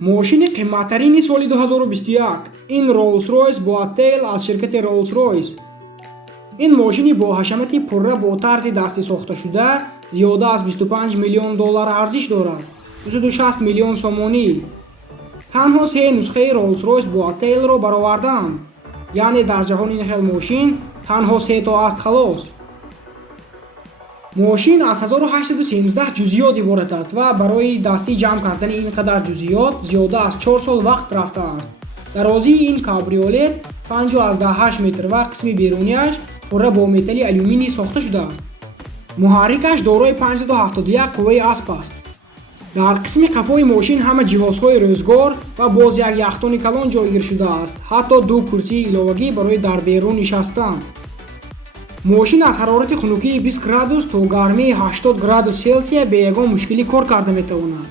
мошини қимматтарини соли 2021 ин Rolls-Royce Boattail аз ширкати Rolls-Royce. ин мошини бо ҳашамати пурра бо тарзи дастӣ сохташуда зиёда аз $25 миллион арзиш дорад, 26 миллион сомонӣ. танҳо се нусхаи Rolls-Royce Boattailро баровардаанд, яъне дар ҷаҳони ин хел мошин танҳо се то аст халос. мошин аз 1813 ҷузъиёт иборат аст ва барои дастӣ ҷамъ кардани ин қадар ҷузъиёт зиёда аз 4 сол вақт рафтааст. дарозии ин кабриолет 5,8 метр ва қисми берунияш пурра бо металли алюминӣ сохта шудааст. муҳаррикаш дорои 571 қувваи асп аст. дар қисми қафои мошин ҳама ҷиҳозҳои рӯзгор ва боз як яхтони калон ҷойгир шудааст, ҳатто 2 курсии иловагӣ барои дар берун нишастан. мошин аз ҳарорати хунукии 20 градус то гармии 80 градус Селсия бе ягон мушкилӣ кор карда метавонад.